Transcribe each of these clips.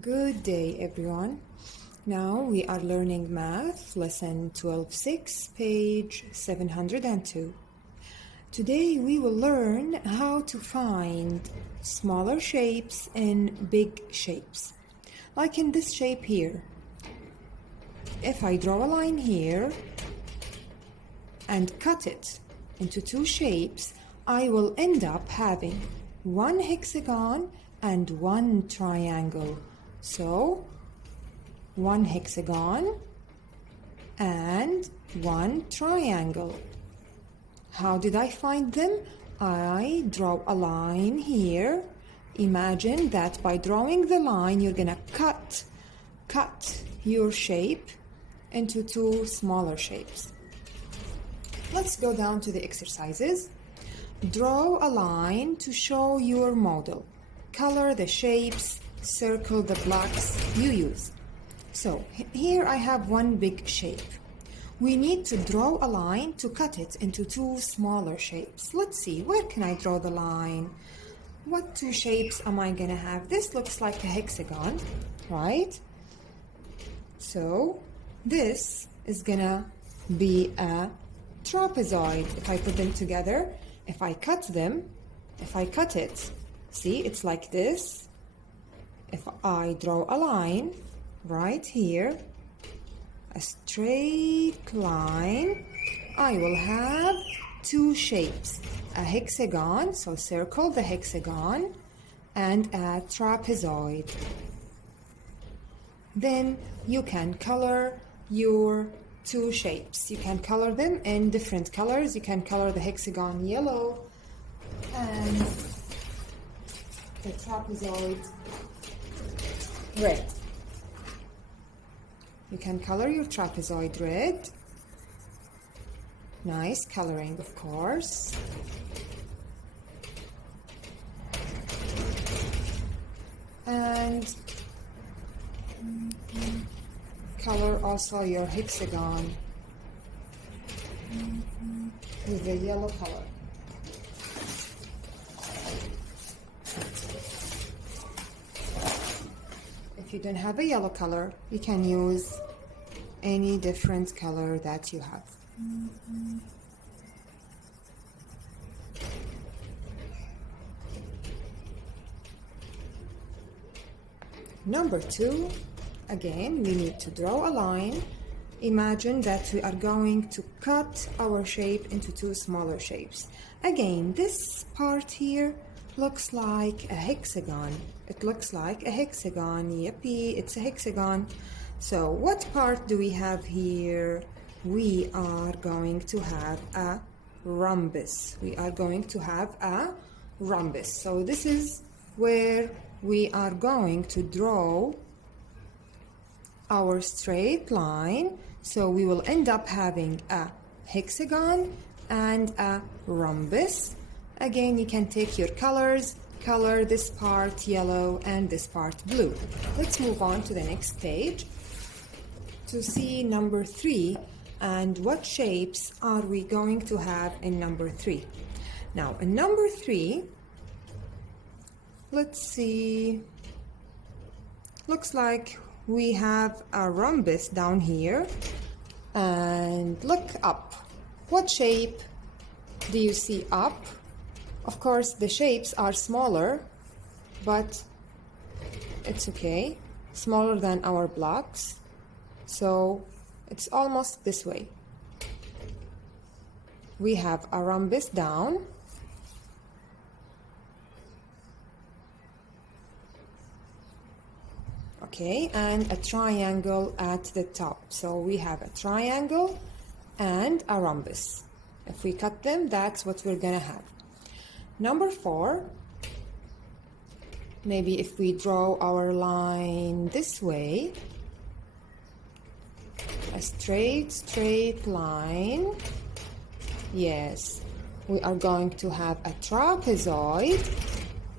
Good day, everyone. Now we are learning math, lesson 12-6, page 702. Today we will learn how to find smaller shapes in big shapes. Like in this shape here. If I draw a line here and cut it into two shapes, I will end up having one hexagon and one triangle. So, one hexagon and one triangle. How did I find them? I draw a line here. Imagine that by drawing the line, you're gonna cut your shape into two smaller shapes. Let's go down to the exercises. Draw a line to show your model. Color the shapes, circle the blocks you use. So here I have one big shape. We need to draw a line to cut it into two smaller shapes. Let's see, where can I draw the line? What two shapes am I gonna have? This looks like a hexagon, right? So this is gonna be a trapezoid. If I put them together, if I cut it, see, it's like this. If I draw a line right here, a straight line, I will have two shapes, a hexagon, so circle the hexagon, and a trapezoid. Then you can color your two shapes. You can color them in different colors. You can color the hexagon yellow and the trapezoid red. You can color your trapezoid red. Nice coloring, of course. And color also your hexagon with the yellow color. If you don't have a yellow color, you can use any different color that you have. Number 2, again, we need to draw a line. Imagine that we are going to cut our shape into two smaller shapes. Again, this part here looks like a hexagon. It looks like a hexagon. Yippee, it's a hexagon. So what part do we have here? We are going to have a rhombus. We are going to have a rhombus. So this is where we are going to draw our straight line. So we will end up having a hexagon and a rhombus. Again, you can take your colors, color this part yellow and this part blue. Let's move on to the next page to see number 3 and what shapes are we going to have in number 3. Now, in number 3, let's see, looks like we have a rhombus down here, and look up. What shape do you see up? Of course, the shapes are smaller, but it's okay, smaller than our blocks, so it's almost this way. We have a rhombus down, okay, and a triangle at the top. So we have a triangle and a rhombus. If we cut them, that's what we're gonna have. Number 4, maybe if we draw our line this way, a straight line, yes, we are going to have a trapezoid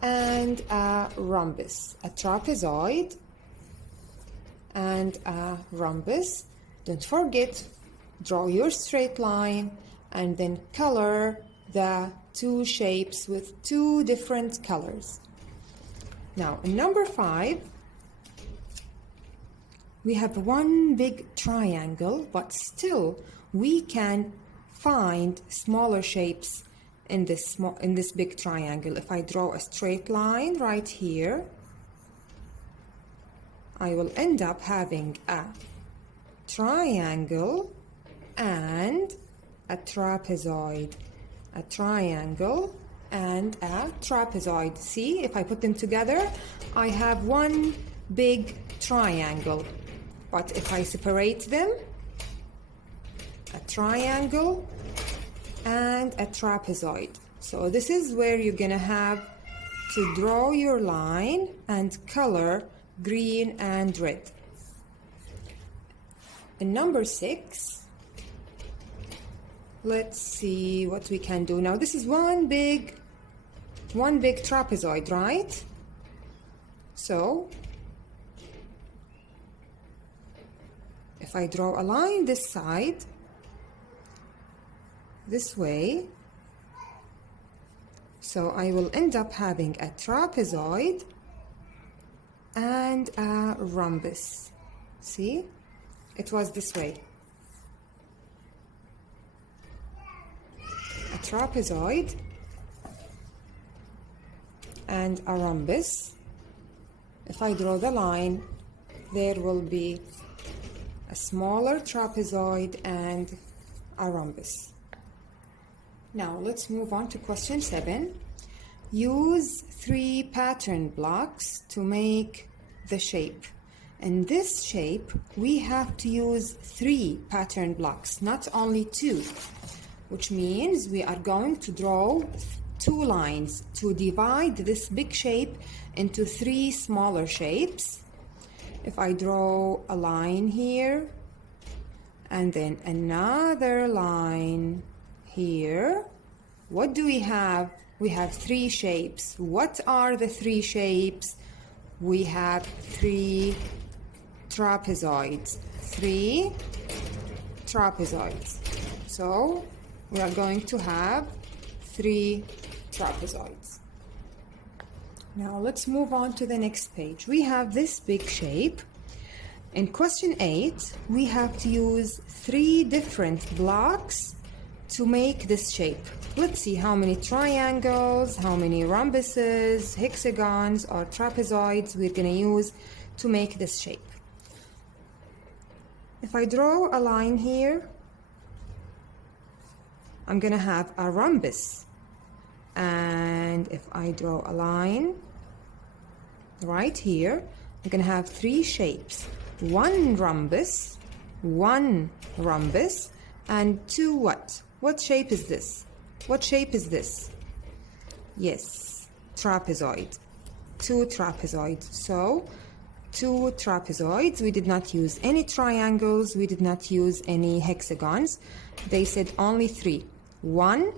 and a rhombus. A trapezoid and a rhombus. Don't forget, draw your straight line and then color the two shapes with two different colors. Now, in number 5, we have one big triangle, but still we can find smaller shapes in this big triangle. If I draw a straight line right here, I will end up having a triangle and a trapezoid. A triangle and a trapezoid. See, if I put them together, I have one big triangle. But if I separate them, a triangle and a trapezoid. So this is where you're gonna have to draw your line and color green and red. In number 6, let's see what we can do. Now this is one big trapezoid, right? So if I draw a line this side, this way, so I will end up having a trapezoid and a rhombus. See? It was this way. A trapezoid and a rhombus. If I draw the line, there will be a smaller trapezoid and a rhombus. Now let's move on to question 7. Use 3 pattern blocks to make the shape. In this shape, we have to use 3 pattern blocks, not only 2, which means we are going to draw 2 lines to divide this big shape into 3 smaller shapes. If I draw a line here and then another line here, what do we have? We have 3 shapes. What are the 3 shapes? We have 3 trapezoids. 3 trapezoids. So we are going to have 3 trapezoids. Now let's move on to the next page. We have this big shape. In question 8, we have to use 3 different blocks to make this shape. Let's see how many triangles, how many rhombuses, hexagons, or trapezoids we're going to use to make this shape. If I draw a line here, I'm going to have a rhombus. And if I draw a line right here, I'm going to have 3 shapes. 1 rhombus, 1 rhombus, and 2 what? What shape is this? What shape is this? Yes, trapezoid. 2 trapezoids. So 2 trapezoids. We did not use any triangles. We did not use any hexagons. They said only 3. 1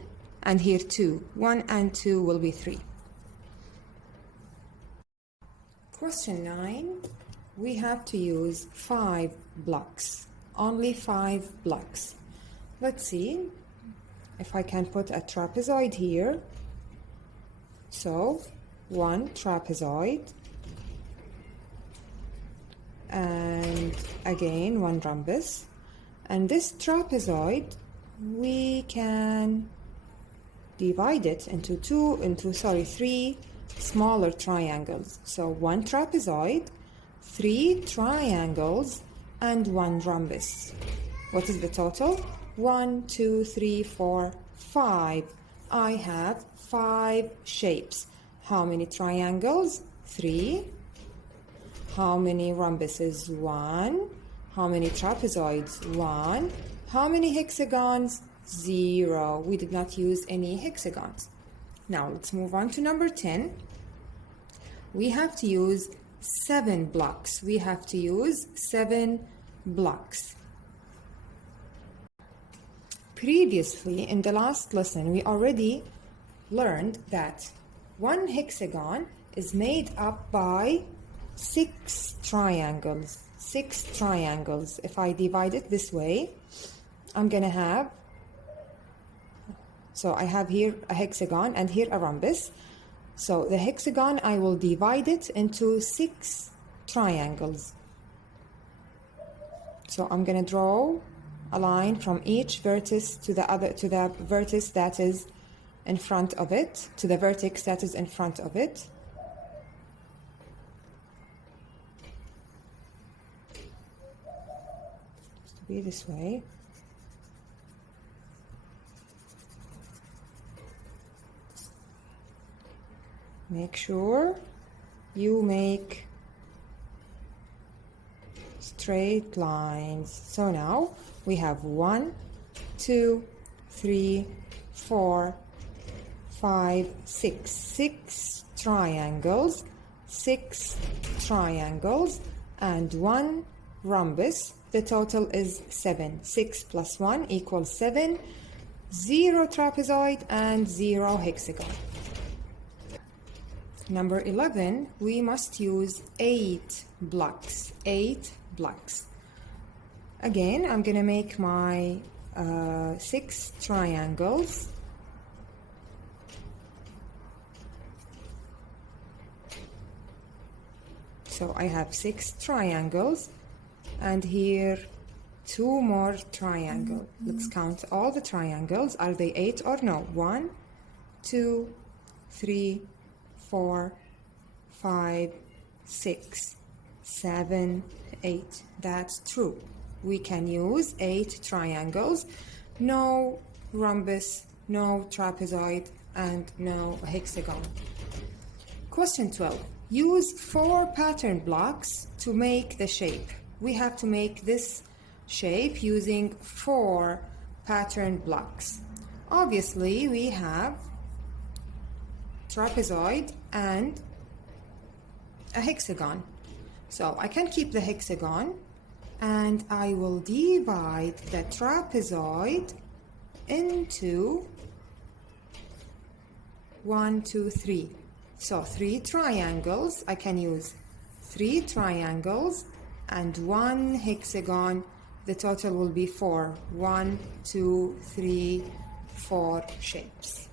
and here 2. 1 and 2 will be 3. Question 9. We have to use 5 blocks. Only 5 blocks. Let's see if I can put a trapezoid here. So 1 trapezoid and again 1 rhombus, and this trapezoid we can divide it into 3 smaller triangles. So 1 trapezoid, 3 triangles, and 1 rhombus. What is the total? 1, 2, 3, 4, 5. I have 5 shapes. How many triangles? 3. How many rhombuses? 1. How many trapezoids? 1. How many hexagons? 0. We did not use any hexagons. Now let's move on to number 10. We have to use 7 blocks. We have to use 7 blocks. Previously, in the last lesson, we already learned that 1 hexagon is made up by 6 triangles. 6 triangles. If I divide it this way, I'm going to have, so I have here a hexagon and here a rhombus. So the hexagon, I will divide it into 6 triangles. So I'm going to draw a line from each vertex to the vertex that is in front of it, to the vertex that is in front of it. Just to be this way. Make sure you make straight lines. So now we have 1, 2, 3, 4, 5, 6. 6 triangles, 6 triangles, and 1 rhombus. The total is 7. 6 plus 1 equals 7. 0 trapezoid and 0 hexagon. Number 11, we must use 8 blocks. 8 blocks. Again, I'm going to make my 6 triangles. So I have 6 triangles, and here 2 more triangles. Let's count all the triangles. Are they 8 or no? 1, 2, 3, 4, 5, 6, 7, 8. That's true. We can use 8 triangles, no rhombus, no trapezoid, and no hexagon. Question 12. Use 4 pattern blocks to make the shape. We have to make this shape using 4 pattern blocks. Obviously, we have trapezoid and a hexagon. So I can keep the hexagon, and I will divide the trapezoid into 1, 2, 3. So 3 triangles. I can use 3 triangles and 1 hexagon. The total will be 4. 1, 2, 3, 4 shapes.